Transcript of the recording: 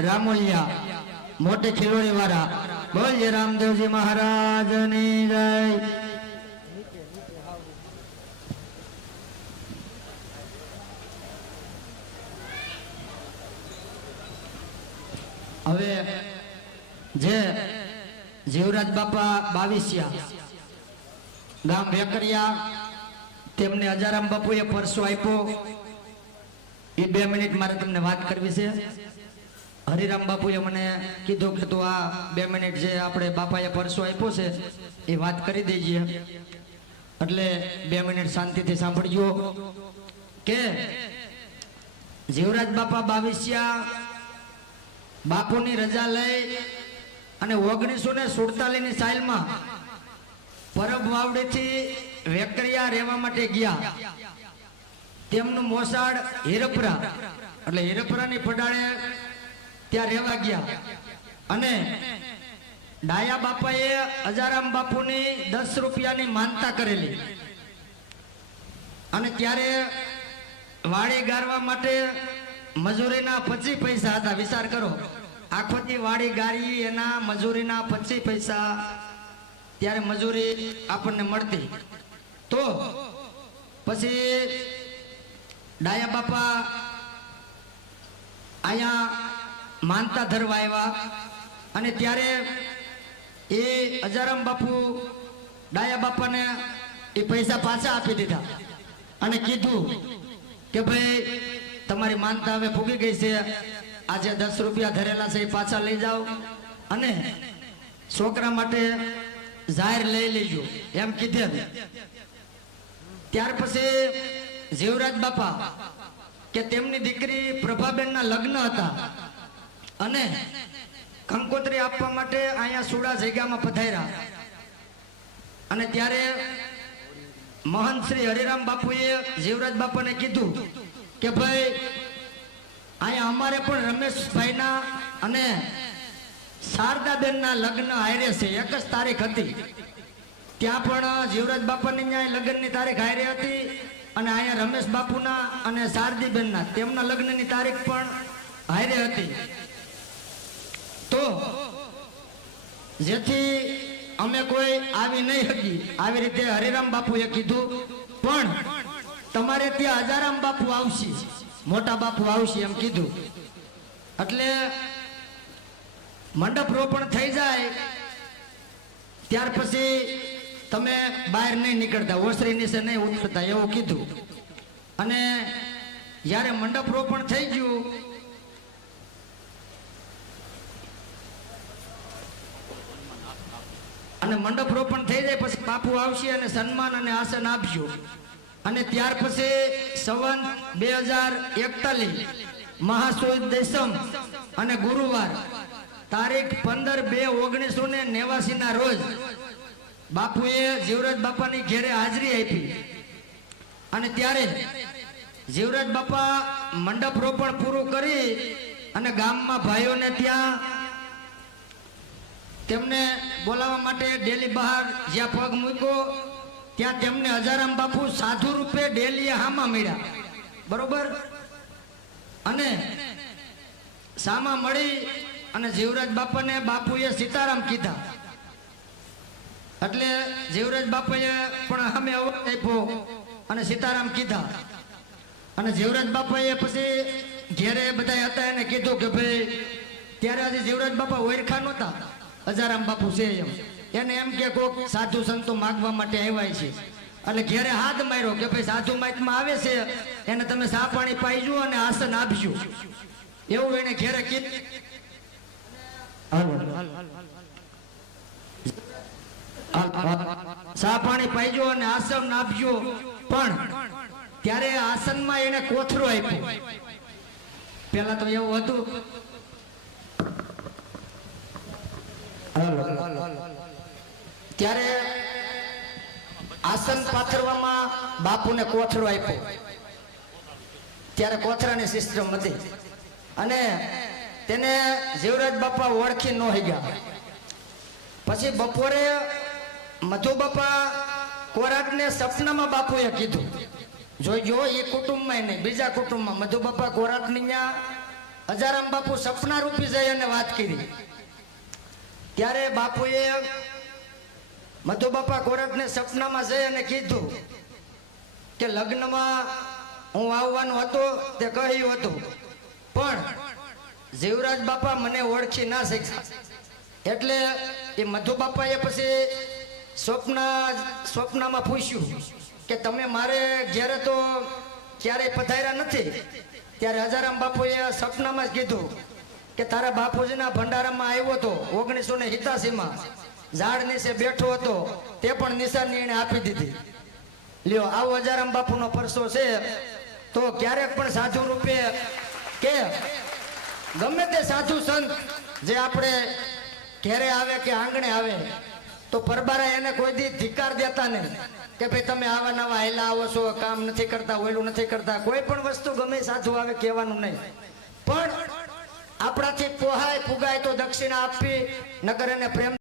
रामोलिया मोटे खिलोड़ी वाला बोल जय रामदेव जी महाराज ने जय। હવે જે જીવરાજ બાપા બાવીસિયા ગામ વેકરિયા તેમને અજારામ બાપુએ પરસો આપ્યો એ 2 મિનિટ મારે તમને વાત કરવી છે। હરિરામ બાપુએ મને કીધું કે તું આ 2 મિનિટ જે આપણે બાપાએ પરસો આપ્યો છે એ વાત કરી દેજે, એટલે 2 મિનિટ શાંતિથી સાંભળજો કે જીવરાજ બાપા બાવીસિયા બાપુની રજા લઈ અને 1947 ની સાલમાં પરબ વાવડીથી વેકરિયા રહેવા માટે ગયા। તેમનું મોસાળ હીરપરા એટલે હીરપરાની પડાળે ત્યાં રહેવા ગયા અને ડાયા બાપાએ અજારામ બાપુની 10 રૂપિયાની માનતા કરેલી અને ત્યારે વાડી ગારવા માટે મજૂરીના 25 પૈસા હતા। વિચાર કરો, આખોથી વાડી ગારી એના મજૂરીના 25 પૈસા ત્યારે મજૂરી આપણને મળતી। તો પછી ડાયા બાપા અહીંયા માનતા ધરવા આવ્યા અને ત્યારે એ અજારામ બાપુ ડાયા બાપાને એ પૈસા પાછા આપી દીધા અને કીધું કે ભાઈ તમારી માનતા હવે પૂગી ગઈ છે, આજે 10 રૂપિયા ધરેલા છે એ પાછા લઈ જાઓ અને છોકરા માટે જાહેર લઈ લેજો એમ કીધેલ। ત્યાર પછી જીવરાજ બાપા કે તેમની દીકરી પ્રભાબેનના લગ્ન હતા અને કંકોત્રી આપવા માટે અહીંયા સુડા જગ્યામાં પધાર્યા અને ત્યારે મહંત શ્રી હરિરામ બાપુએ જીવરાજ બાપાને કીધું કે ભાઈ અહીંયા અમારે પણ રમેશભાઈના અને શારદાબેનના લગ્ન હારે છે, એક જ તારીખ હતી, ત્યાં પણ જીવરાજ બાપાની ત્યાં લગ્નની તારીખ હારે હતી અને અહીંયા રમેશ બાપુના અને શારદીબેનના તેમના લગ્નની તારીખ પણ હારે હતી। તો જેથી અમે કોઈ આવી નહીં શકી, આવી રીતે હરિરામ બાપુએ કીધું પણ તમારે ત્યાં અજારામ બાપુ આવશે, મોટા બાપુ આવશે એમ કીધું। એટલે મંડપ રોપણ થઈ જાય ત્યાર પછી તમે બહાર નહીં નીકળતા, ઓસરી નીચે નહીં ઉતરતા એવું કીધું અને જ્યારે મંડપ રોપણ થઈ ગયું અને મંડપ રોપણ થઈ જાય પછી બાપુ આવશે અને સન્માન અને આસન આપજો અને ત્યાર પછી સંવત 2041 મહાસુદ દસમ અને ગુરુવાર તારીખ 15/2/1989 ના રોજ બાપુએ જીવરાજ બાપાની ઘેરે હાજરી આપી અને ત્યારે જીવરાજ બાપા મંડપ રોપણ પૂરું કરી અને ગામમાં ભાઈઓને ત્યાં તેમને બોલાવવા માટે ડેલી બહાર જ્યાં પગ મૂક્યો ત્યાં તેમને અજારામ બાપુ સાધુ રૂપે ડેલીએ હામાં મળ્યા, બરોબર, અને સામા મળી અને જીવરાજ બાપાને બાપુએ સીતારામ કીધા એટલે જીવરાજ બાપાએ પણ સામે અવાજ આપ્યો અને સીતારામ કીધા અને જીવરાજ બાપાએ પછી ઘેરે બધા હતા એને કીધું કે ભાઈ ત્યારે આજે જીવરાજ બાપા ઓળખા નહોતા, અજારામ બાપુ છે એમ, એને એમ કે કોક સાધુ સંતો માગવા માટે આવ્યા છે એટલે ઘેરે હાથ માર્યો કે ભાઈ સાધુ માઇકમાં આવે છે એને તમે સા પાણી પાઈજો અને આસન આપજો એવું એને ઘેરે કીધું। સા પાણી પાઈજો અને આસન આપજો પણ ત્યારે આસનમાં એને કોથરો આપ્યો। પેલા તો એવું હતું ત્યારે આસન પાથરવામાં બાપુને કોથરો આપ્યો, ત્યારે કોથરાની સિસ્ટમ હતી અને તેને જીવરાજ બાપા ઓળખી ન ગયા। પછી બપોરે મધુ બાપા કોરાટને સપનામાં બાપુએ કીધું, જોઈજો એ કુટુંબમાં નહીં બીજા કુટુંબમાં મધુ બાપા કોરાટની ત્યાં હજારામ બાપુ સપના રૂપી જઈ અને વાત કરી ત્યારે બાપુએ મધુ બાપા ગોરખને સપનામાં જઈ અને કીધું કે લગ્નમાં હું આવવાનો હતો તે કહ્યું હતું, પણ જીવરાજ બાપા મને ઓળખી ના શક્યા. એટલે એ મધુ બાપાએ પછી સ્વપ્નમાં પૂછ્યું કે તમે મારે ઘેરે તો ક્યારેય પધાર્યા નથી. ત્યારે હજારામ બાપુએ સપનામાં જ કીધું કે તારા બાપુજીના ભંડારામાં આવ્યો હતો 1987માં, ઝાડ નીચે બેઠો હતો, તે પણ નિશાની એને આપી દીધી. લ્યો, આવો હજારામ બાપુનો પરસો છે. તો ક્યારેક પણ સાધુ રૂપે કે ગમે તે સાધુ સંત જે આપણે ઘેરે આવે કે આંગણે આવે તો પરબારા એને કોઈ દી ધિકાર દેતા નહીં કે ભાઈ તમે આવા નવા હેલા આવો છો, કામ નથી કરતા, ઓયલું નથી કરતા. કોઈ પણ વસ્તુ ગમે સાધુ આવે કહેવાનું નહીં, પણ આપણાથી પોહાય પુગાય તો દક્ષિણા આપવી, નકર એને પ્રેમ